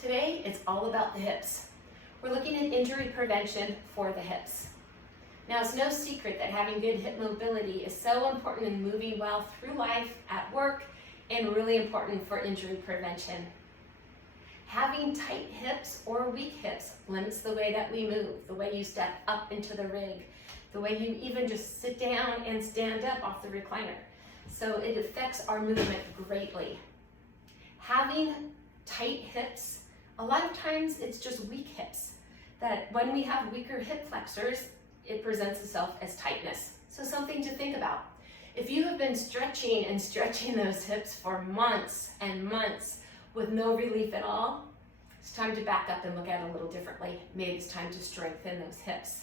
Today, it's all about the hips. We're looking at injury prevention for the hips. Now, it's no secret that having good hip mobility is so important in moving well through life, at work, and really important for injury prevention. Having tight hips or weak hips limits the way that we move, the way you step up into the rig, the way you even just sit down and stand up off the recliner. So it affects our movement greatly. Having tight hips, a lot of times it's just weak hips. That when we have weaker hip flexors, it presents itself as tightness. So something to think about. If you have been stretching and stretching those hips for months and months with no relief at all, it's time to back up and look at it a little differently. Maybe it's time to strengthen those hips.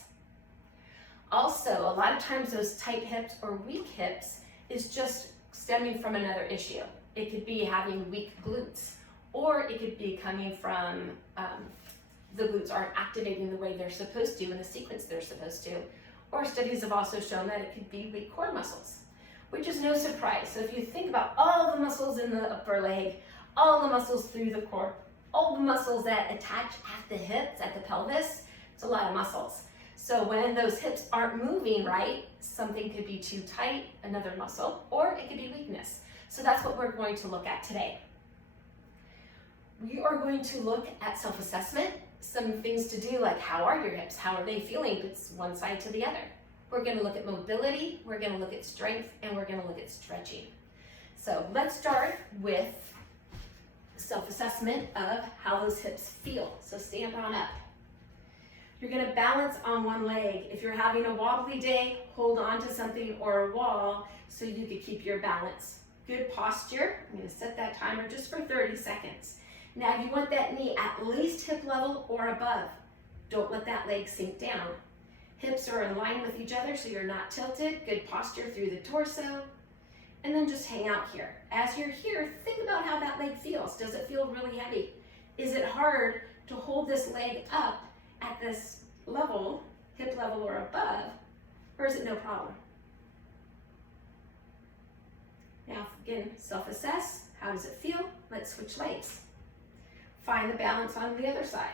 Also, a lot of times those tight hips or weak hips is just stemming from another issue. It could be having weak glutes, or it could be coming from the glutes aren't activating the way they're supposed to in the sequence they're supposed to. Or studies have also shown that it could be weak core muscles, which is no surprise. So if you think about all the muscles in the upper leg, all the muscles through the core, all the muscles that attach at the hips, at the pelvis, it's a lot of muscles. So when those hips aren't moving right, something could be too tight, another muscle, or it could be weakness. So that's what we're going to look at today. We are going to look at self-assessment, some things to do like how are your hips, how are they feeling, it's one side to the other. We're going to look at mobility, we're going to look at strength, and we're going to look at stretching. So let's start with self-assessment of how those hips feel. So stand on up. You're going to balance on one leg. If you're having a wobbly day, hold on to something or a wall so you can keep your balance. Good posture. I'm going to set that timer just for 30 seconds. Now you want that knee at least hip level or above. Don't let that leg sink down. Hips are in line with each other so you're not tilted. Good posture through the torso. And then just hang out here. As you're here, think about how that leg feels. Does it feel really heavy? Is it hard to hold this leg up at this level, hip level or above, or is it no problem? Now again, self-assess. How does it feel? Let's switch legs. Find the balance on the other side.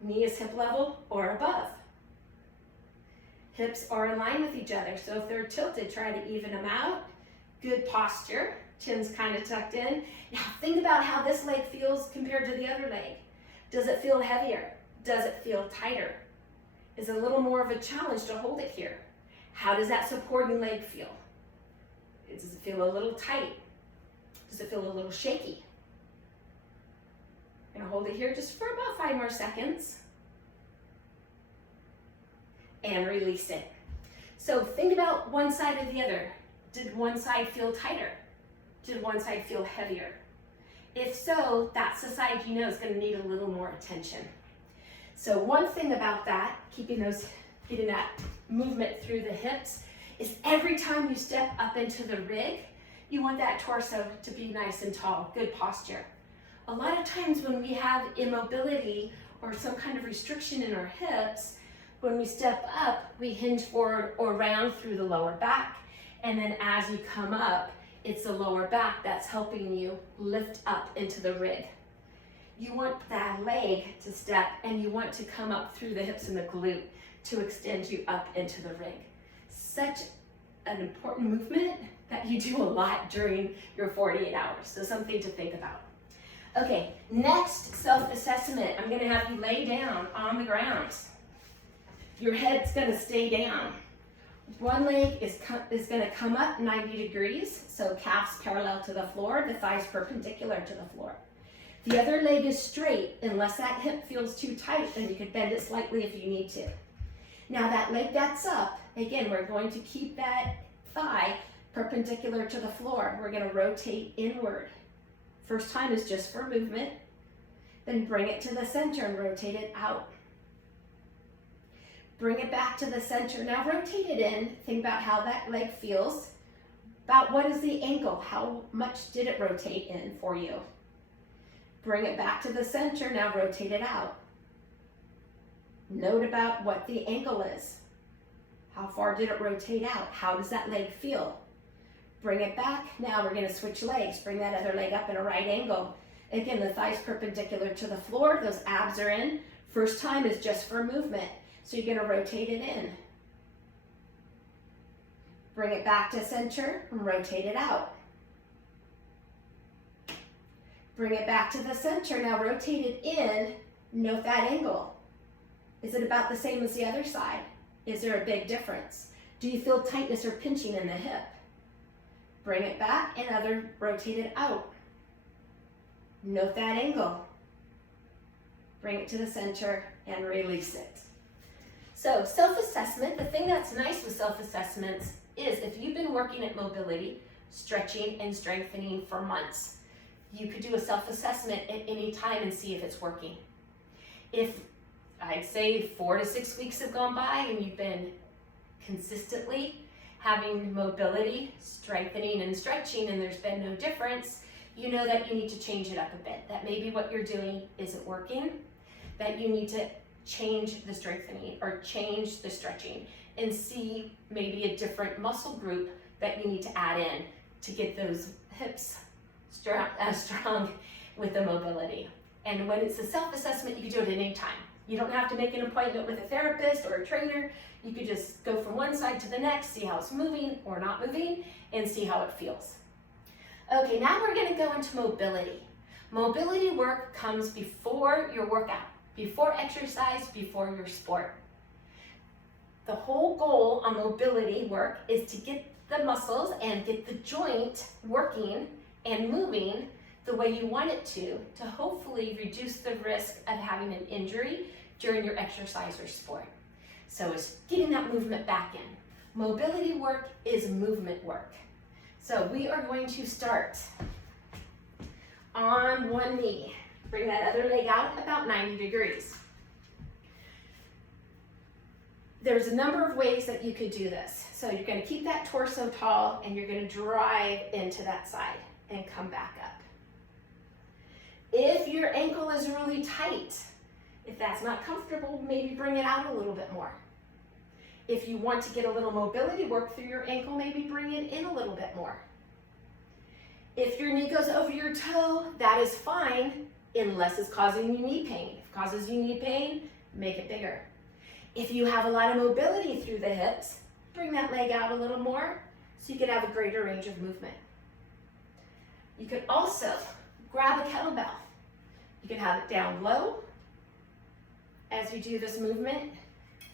Knee is hip level or above. Hips are in line with each other, so if they're tilted, try to even them out. Good posture, chin's kind of tucked in. Now think about how this leg feels compared to the other leg. Does it feel heavier? Does it feel tighter? Is it a little more of a challenge to hold it here? How does that supporting leg feel? Does it feel a little tight? Does it feel a little shaky? I'm gonna hold it here just for about 5 more seconds. And release it. So think about one side or the other. Did one side feel tighter? Did one side feel heavier? If so, that's the side you know is going to need a little more attention. So one thing about that, getting that movement through the hips, is every time you step up into the rig, you want that torso to be nice and tall, good posture. A lot of times when we have immobility or some kind of restriction in our hips, when we step up, we hinge forward or round through the lower back. And then as you come up, it's the lower back that's helping you lift up into the rig. You want that leg to step and you want to come up through the hips and the glute to extend you up into the rig. Such an important movement that you do a lot during your 48 hours. So something to think about. Okay, next self-assessment. I'm gonna have you lay down on the ground. Your head's gonna stay down. One leg is gonna come up 90 degrees, so calves parallel to the floor, the thighs perpendicular to the floor. The other leg is straight. Unless that hip feels too tight, then you could bend it slightly if you need to. Now that leg that's up, again, we're going to keep that thigh perpendicular to the floor. We're gonna rotate inward. First time is just for movement. Then bring it to the center and rotate it out. Bring it back to the center. Now rotate it in. Think about how that leg feels. About what is the angle? How much did it rotate in for you? Bring it back to the center. Now rotate it out. Note about what the angle is. How far did it rotate out? How does that leg feel? Bring it back. Now we're going to switch legs. Bring that other leg up at a right angle. Again, the thighs perpendicular to the floor, those abs are in. First time is just for movement. So you're gonna rotate it in. Bring it back to center and rotate it out. Bring it back to the center, now rotate it in, note that angle. Is it about the same as the other side? Is there a big difference? Do you feel tightness or pinching in the hip? Bring it back and rotate it out. Note that angle. Bring it to the center and release it. So self-assessment, the thing that's nice with self-assessments is if you've been working at mobility, stretching and strengthening for months, you could do a self-assessment at any time and see if it's working. If I'd say 4 to 6 weeks have gone by and you've been consistently having mobility, strengthening and stretching and there's been no difference, you know that you need to change it up a bit. That maybe what you're doing isn't working, that you need to change the strengthening or change the stretching and see maybe a different muscle group that you need to add in to get those hips strong with the mobility. And when it's a self-assessment, you can do it at any time. You don't have to make an appointment with a therapist or a trainer. You could just go from one side to the next, see how it's moving or not moving, and see how it feels. Okay, now we're gonna go into mobility. Mobility work comes before your workout, before exercise, before your sport. The whole goal on mobility work is to get the muscles and get the joint working and moving the way you want it to hopefully reduce the risk of having an injury during your exercise or sport. So it's getting that movement back in. Mobility work is movement work. So we are going to start on one knee. Bring that other leg out about 90 degrees. There's a number of ways that you could do this. So you're going to keep that torso tall and you're going to drive into that side and come back up. If your ankle is really tight, if that's not comfortable, maybe bring it out a little bit more. If you want to get a little mobility work through your ankle, maybe bring it in a little bit more. If your knee goes over your toe, that is fine, unless it's causing you knee pain. If it causes you knee pain, make it bigger. If you have a lot of mobility through the hips, bring that leg out a little more so you can have a greater range of movement. You could also grab a kettlebell. You can have it down low as you do this movement,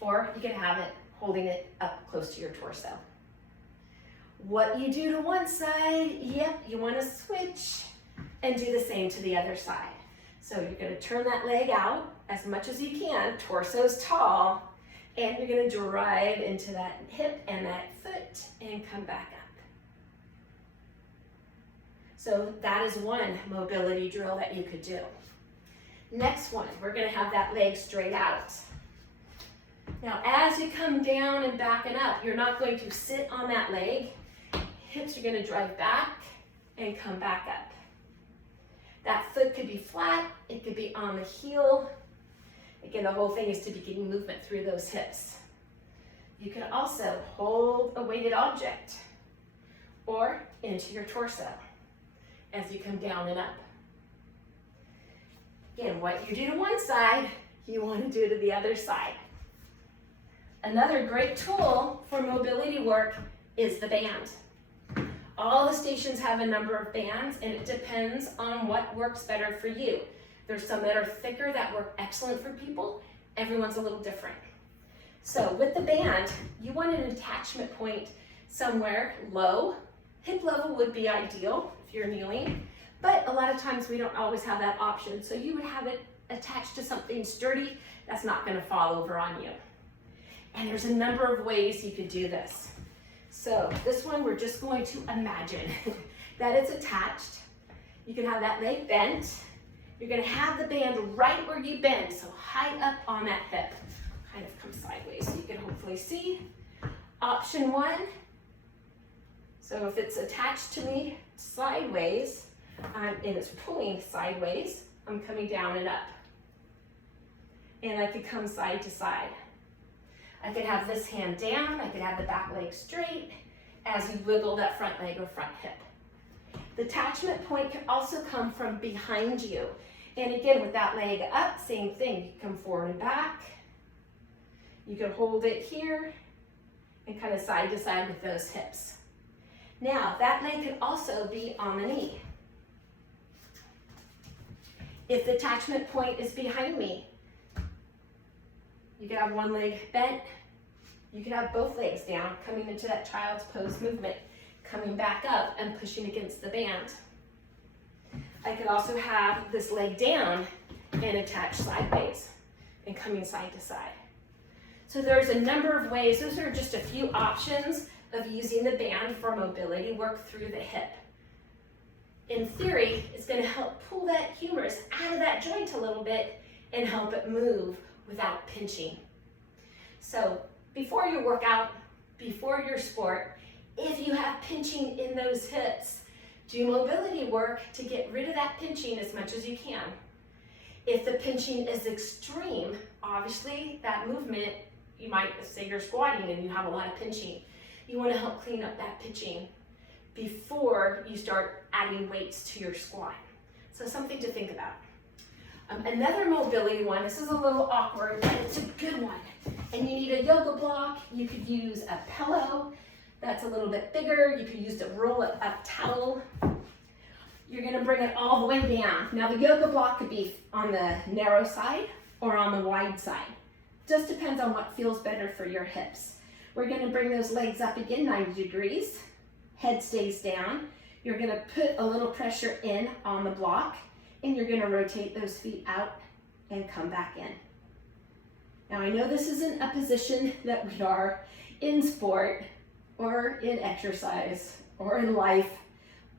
or you can have it holding it up close to your torso. What you do to one side, yep, you want to switch and do the same to the other side. So you're going to turn that leg out as much as you can, torso's tall, and you're going to drive into that hip and that foot and come back up. So that is one mobility drill that you could do. Next one, we're going to have that leg straight out. Now, as you come down and backing up, you're not going to sit on that leg. Hips are going to drive back and come back up. That foot could be flat, it could be on the heel. Again, the whole thing is to be getting movement through those hips. You can also hold a weighted object or into your torso as you come down and up. Again, what you do to one side, you want to do to the other side. Another great tool for mobility work is the band. All the stations have a number of bands and it depends on what works better for you. There's some that are thicker that work excellent for people. Everyone's a little different. So with the band, you want an attachment point somewhere low. Hip level would be ideal if you're kneeling, but a lot of times we don't always have that option. So you would have it attached to something sturdy that's not going to fall over on you. And there's a number of ways you could do this. So this one, we're just going to imagine that it's attached. You can have that leg bent. You're going to have the band right where you bend, so high up on that hip. Kind of come sideways so you can hopefully see. Option one, so if it's attached to me sideways, and it's pulling sideways, I'm coming down and up. And I could come side to side. I could have this hand down, I could have the back leg straight as you wiggle that front leg or front hip. The attachment point can also come from behind you. And again, with that leg up, same thing. You can come forward and back. You can hold it here and kind of side to side with those hips. Now, that leg can also be on the knee. If the attachment point is behind me, you can have one leg bent. You can have both legs down, coming into that child's pose movement, coming back up and pushing against the band. I could also have this leg down and attach sideways and coming side to side. So there's a number of ways. Those are just a few options of using the band for mobility work through the hip. In theory, it's going to help pull that humerus out of that joint a little bit and help it move without pinching. So before your workout, before your sport, if you have pinching in those hips, do mobility work to get rid of that pinching as much as you can. If the pinching is extreme, obviously that movement, you might say you're squatting and you have a lot of pinching. You want to help clean up that pinching before you start adding weights to your squat. So something to think about. Another mobility one, this is a little awkward, but it's a good one. And you need a yoga block. You could use a pillow that's a little bit bigger. You could use a roll-up towel. You're gonna bring it all the way down. Now the yoga block could be on the narrow side or on the wide side. Just depends on what feels better for your hips. We're gonna bring those legs up again 90 degrees. Head stays down. You're gonna put a little pressure in on the block and you're gonna rotate those feet out and come back in. Now I know this isn't a position that we are in sport or in exercise or in life,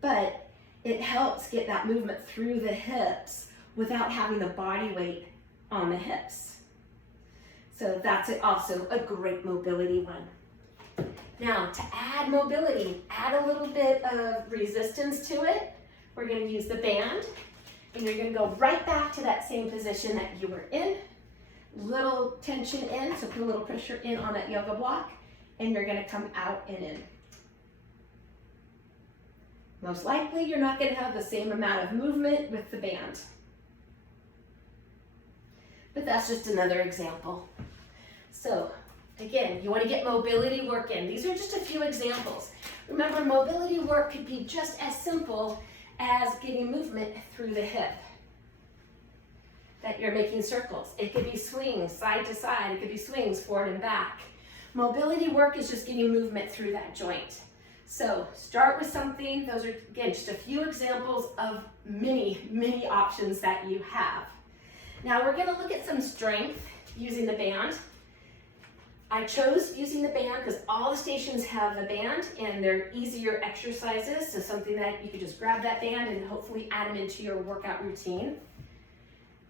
but it helps get that movement through the hips without having the body weight on the hips. So that's also a great mobility one. Now to add mobility, add a little bit of resistance to it. We're gonna use the band and you're gonna go right back to that same position that you were in. Little tension in, so put a little pressure in on that yoga block and you're gonna come out and in. Most likely you're not gonna have the same amount of movement with the band. But that's just another example. So again, you wanna get mobility work in. These are just a few examples. Remember, mobility work could be just as simple as getting movement through the hip. That you're making circles. It could be swings side to side. It could be swings forward and back. Mobility work is just getting movement through that joint. So start with something. Those are, again, just a few examples of many options that you have. Now we're gonna look at some strength using the band. I chose using the band because all the stations have the band and they're easier exercises. So something that you could just grab that band and hopefully add them into your workout routine.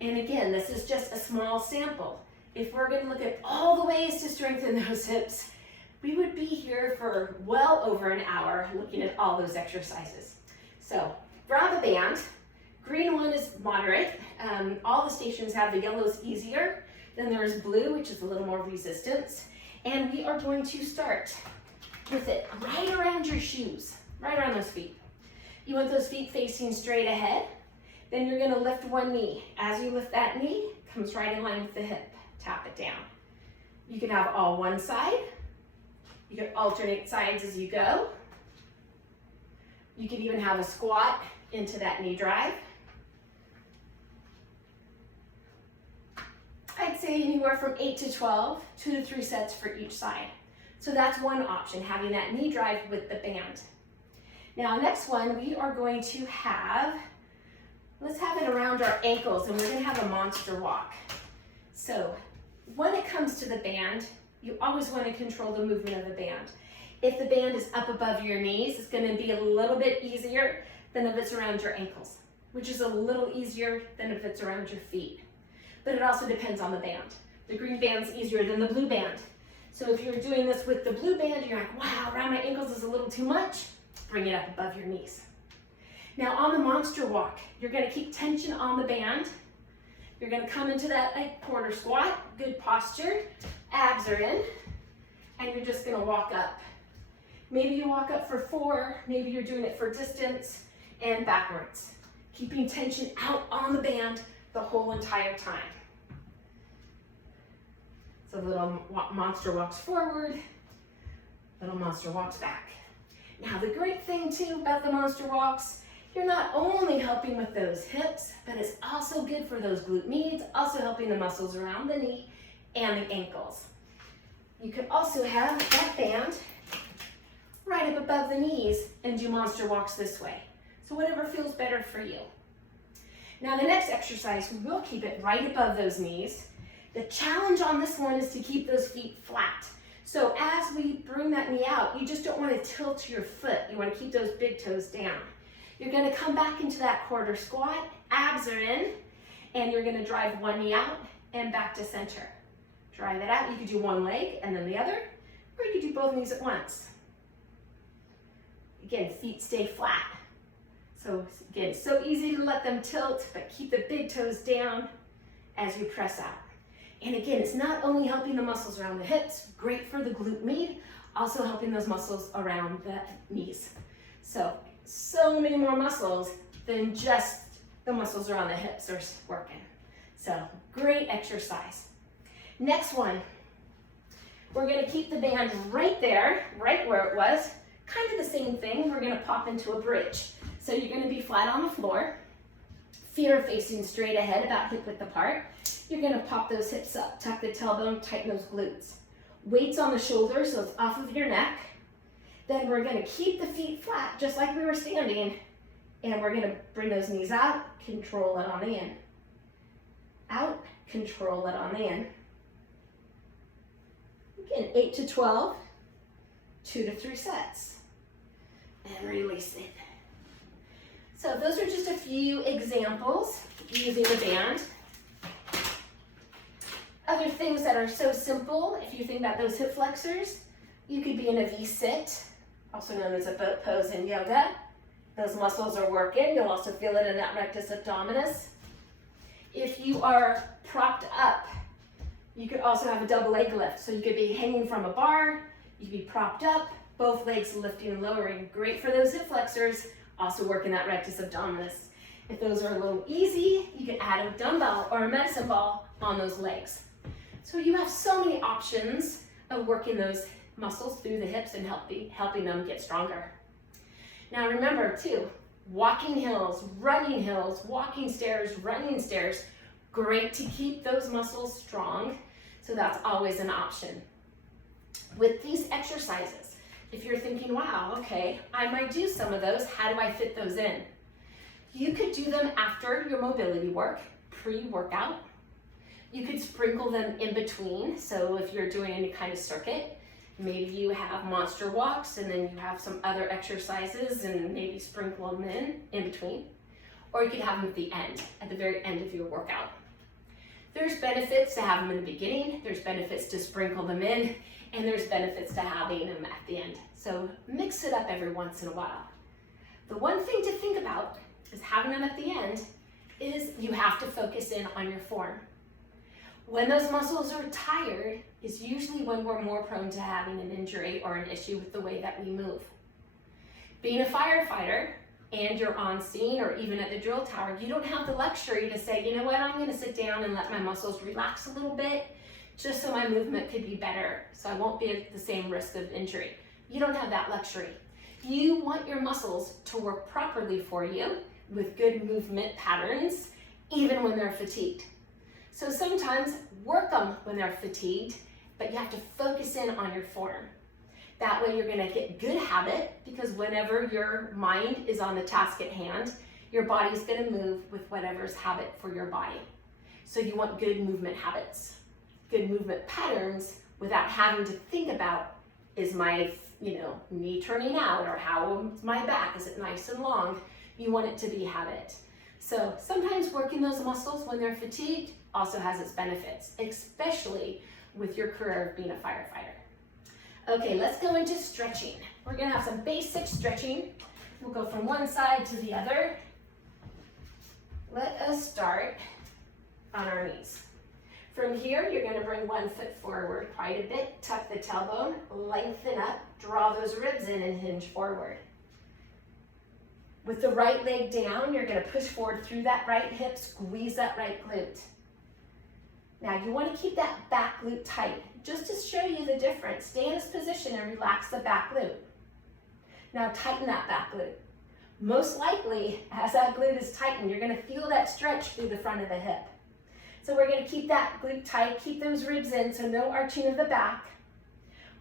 And again, this is just a small sample. If we're gonna look at all the ways to strengthen those hips, we would be here for well over an hour looking at all those exercises. So grab a band. Green one is moderate. All the stations have the yellow's easier. Then there's blue, which is a little more resistance. And we are going to start with it right around your shoes, right around those feet. You want those feet facing straight ahead. Then you're gonna lift one knee. As you lift that knee, it comes right in line with the hip. Tap it down. You can have all one side. You can alternate sides as you go. You can even have a squat into that knee drive. I'd say anywhere from 8 to 12, 2 to 3 sets for each side. So that's one option, having that knee drive with the band. Now next one, we are going to have, let's have it around our ankles and we're gonna have a monster walk. So when it comes to the band, you always wanna control the movement of the band. If the band is up above your knees, it's gonna be a little bit easier than if it's around your ankles, which is a little easier than if it's around your feet. But it also depends on the band. The green band's easier than the blue band. So if you're doing this with the blue band, you're like, wow, around my ankles is a little too much, bring it up above your knees. Now on the monster walk, you're gonna keep tension on the band. You're gonna come into that quarter squat, good posture, abs are in, and you're just gonna walk up. Maybe you walk up for 4, maybe you're doing it for distance, and backwards. Keeping tension out on the band the whole entire time. So little monster walks forward, little monster walks back. Now the great thing too about the monster walks, you're not only helping with those hips, but it's also good for those glute medius, also helping the muscles around the knee and the ankles. You could also have that band right up above the knees and do monster walks this way. So whatever feels better for you. Now the next exercise, we will keep it right above those knees. The challenge on this one is to keep those feet flat. So as we bring that knee out, you just don't want to tilt your foot. You want to keep those big toes down. You're going to come back into that quarter squat, abs are in, and you're going to drive one knee out and back to center. Drive it out. You could do one leg and then the other, or you could do both knees at once. Again, feet stay flat. So again, so easy to let them tilt, but keep the big toes down as you press out. And again, it's not only helping the muscles around the hips, great for the glute med, also helping those muscles around the knees. So many more muscles than just the muscles around the hips are working. So great exercise. Next one, we're gonna keep the band right there, right where it was. Kind of the same thing, we're gonna pop into a bridge. So you're gonna be flat on the floor, feet are facing straight ahead, about hip width apart. You're gonna pop those hips up, tuck the tailbone, tighten those glutes. Weights on the shoulders, so it's off of your neck. Then we're gonna keep the feet flat, just like we were standing, and we're gonna bring those knees out, control it on the in. Out, control it on the in. Again, 8 to 12, 2 to 3 sets. And release it. So those are just a few examples using the band. Other things that are so simple, if you think about those hip flexors, you could be in a V-sit, also known as a boat pose in yoga. Those muscles are working. You'll also feel it in that rectus abdominis. If you are propped up, you could also have a double leg lift. So you could be hanging from a bar, you could be propped up, both legs lifting and lowering. Great for those hip flexors, also working that rectus abdominis. If those are a little easy, you could add a dumbbell or a medicine ball on those legs. So you have so many options of working those muscles through the hips and helping them get stronger. Now remember too, walking hills, walking stairs, running stairs, great to keep those muscles strong. So that's always an option. With these exercises, if you're thinking, wow, okay, I might do some of those, how do I fit those in? You could do them after your mobility work, pre-workout. You could sprinkle them in between. So if you're doing any kind of circuit, maybe you have monster walks and then you have some other exercises and maybe sprinkle them in between. Or you could have them at the end, at the very end of your workout. There's benefits to have them in the beginning, there's benefits to sprinkle them in, and there's benefits to having them at the end. So mix it up every once in a while. The one thing to think about is having them at the end is you have to focus in on your form. When those muscles are tired is usually when we're more prone to having an injury or an issue with the way that we move. Being a firefighter and you're on scene or even at the drill tower, you don't have the luxury to say, you know what, I'm gonna sit down and let my muscles relax a little bit just so my movement could be better, so I won't be at the same risk of injury. You don't have that luxury. You want your muscles to work properly for you with good movement patterns, even when they're fatigued. So sometimes work them when they're fatigued, but you have to focus in on your form. That way you're gonna get good habit, because whenever your mind is on the task at hand, your body's gonna move with whatever's habit for your body. So you want good movement habits, good movement patterns without having to think about, is my knee turning out, or how is my back, is it nice and long? You want it to be habit. So sometimes working those muscles when they're fatigued also has its benefits, especially with your career of being a firefighter. Okay, let's go into stretching. We're gonna have some basic stretching. We'll go from one side to the other. Let us start on our knees. From here, you're gonna bring one foot forward quite a bit, tuck the tailbone, lengthen up, draw those ribs in and hinge forward. With the right leg down, you're gonna push forward through that right hip, squeeze that right glute. Now you wanna keep that back glute tight. Just to show you the difference, stay in this position and relax the back glute. Now tighten that back glute. Most likely, as that glute is tightened, you're gonna feel that stretch through the front of the hip. So we're gonna keep that glute tight, keep those ribs in, so no arching of the back.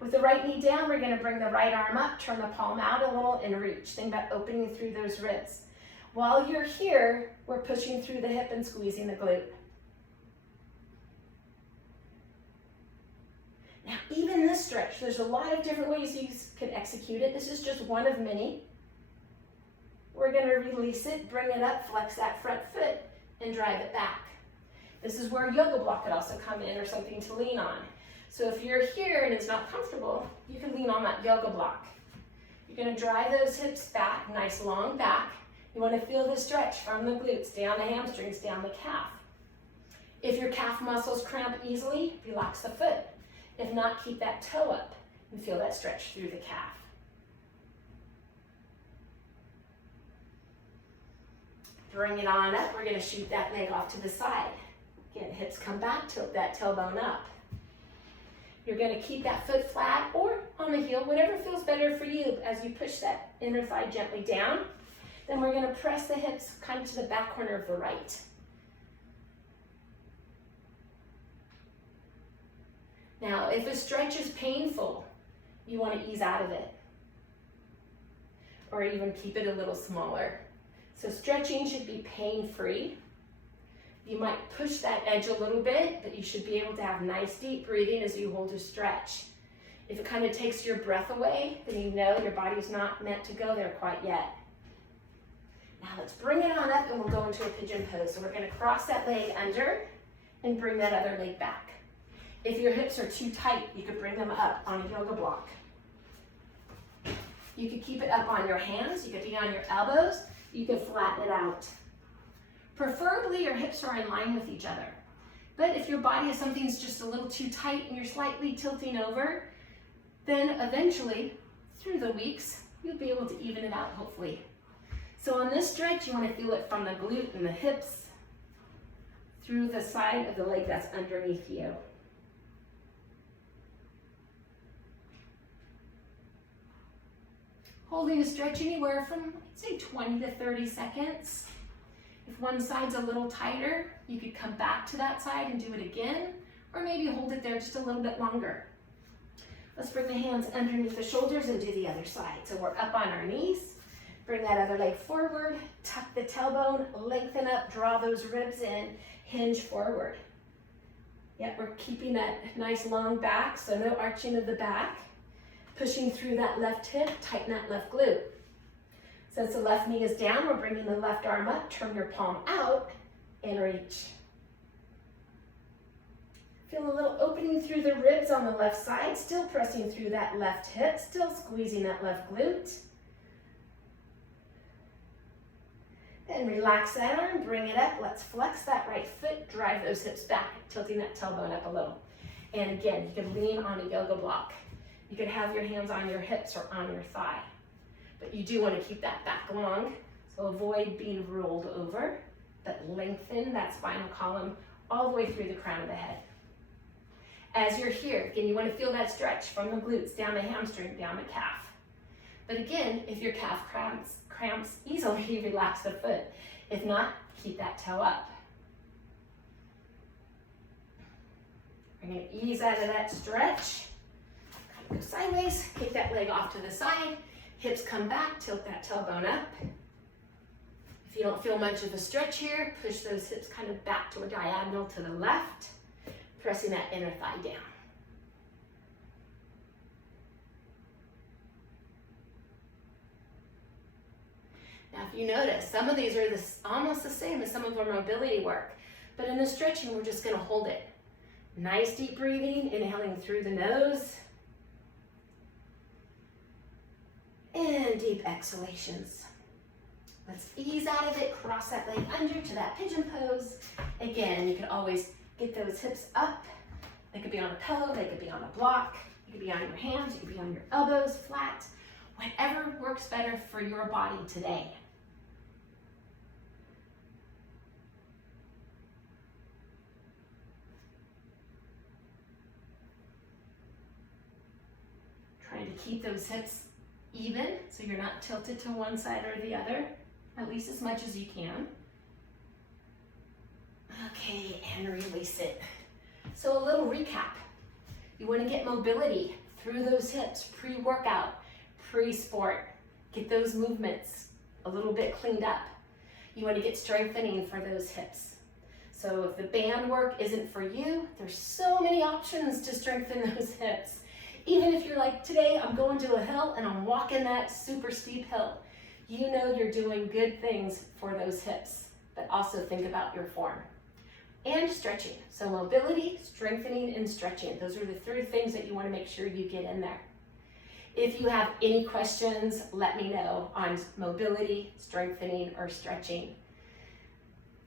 With the right knee down, we're gonna bring the right arm up, turn the palm out a little and reach. Think about opening through those ribs. While you're here, we're pushing through the hip and squeezing the glute. Now, even this stretch, there's a lot of different ways you can execute it. This is just one of many. We're gonna release it, bring it up, flex that front foot, and drive it back. This is where yoga block could also come in or something to lean on. So if you're here and it's not comfortable, you can lean on that yoga block. You're gonna drive those hips back, nice long back. You wanna feel the stretch from the glutes, down the hamstrings, down the calf. If your calf muscles cramp easily, relax the foot. If not, keep that toe up and feel that stretch through the calf. Bring it on up, we're gonna shoot that leg off to the side. Again, hips come back, tilt that tailbone up. You're gonna keep that foot flat or on the heel, whatever feels better for you as you push that inner thigh gently down. Then we're gonna press the hips kind of to the back corner of the right. Now, if a stretch is painful, you wanna ease out of it. Or even keep it a little smaller. So stretching should be pain-free. You might push that edge a little bit, but you should be able to have nice deep breathing as you hold a stretch. If it kind of takes your breath away, then you know your body's not meant to go there quite yet. Now let's bring it on up and we'll go into a pigeon pose. So we're gonna cross that leg under and bring that other leg back. If your hips are too tight, you could bring them up on a yoga block. You could keep it up on your hands, you could be on your elbows, you could flatten it out. Preferably your hips are in line with each other. But if your body is something's just a little too tight and you're slightly tilting over, then eventually, through the weeks, you'll be able to even it out, hopefully. So on this stretch, you want to feel it from the glute and the hips through the side of the leg that's underneath you. Holding a stretch anywhere from, say, 20 to 30 seconds. If one side's a little tighter, you could come back to that side and do it again, or maybe hold it there just a little bit longer. Let's bring the hands underneath the shoulders and do the other side. So we're up on our knees, bring that other leg forward, tuck the tailbone, lengthen up, draw those ribs in, hinge forward. Yep, we're keeping that nice long back, so no arching of the back. Pushing through that left hip, tighten that left glute. Since the left knee is down, we're bringing the left arm up, turn your palm out, and reach. Feel a little opening through the ribs on the left side, still pressing through that left hip, still squeezing that left glute. Then relax that arm, bring it up, let's flex that right foot, drive those hips back, tilting that tailbone up a little. And again, you can lean on a yoga block. You could have your hands on your hips or on your thigh. But you do want to keep that back long, so avoid being rolled over, but lengthen that spinal column all the way through the crown of the head. As you're here, again, you want to feel that stretch from the glutes, down the hamstring, down the calf. But again, if your calf cramps easily, relax the foot. If not, keep that toe up. We're going to ease out of that stretch. Go sideways, kick that leg off to the side, hips come back, tilt that tailbone up. If you don't feel much of a stretch here, push those hips kind of back to a diagonal to the left, pressing that inner thigh down. Now if you notice, some of these are almost the same as some of our mobility work, but in the stretching, we're just gonna hold it. Nice deep breathing, inhaling through the nose, and deep exhalations. Let's ease out of it, cross that leg under to that pigeon pose. Again, you can always get those hips up. They could be on a pillow, they could be on a block, you could be on your hands, you could be on your elbows, flat. Whatever works better for your body today. keep those hips even so you're not tilted to one side or the other, at least as much as you can. Okay, and release it. So a little recap. You want to get mobility through those hips, pre-workout, pre-sport. Get those movements a little bit cleaned up. You want to get strengthening for those hips. So if the band work isn't for you, there's so many options to strengthen those hips. Even if you're like, today I'm going to a hill and I'm walking that super steep hill, you know you're doing good things for those hips, but also think about your form. And stretching. So mobility, strengthening, and stretching. Those are the three things that you want to make sure you get in there. If you have any questions, let me know on mobility, strengthening, or stretching.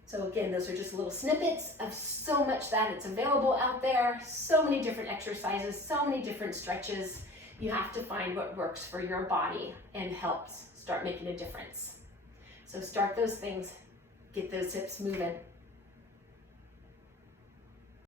So again, those are just little snippets of so much that it's available out there, so many different exercises, so many different stretches. You have to find what works for your body and helps start making a difference. So start those things, get those hips moving.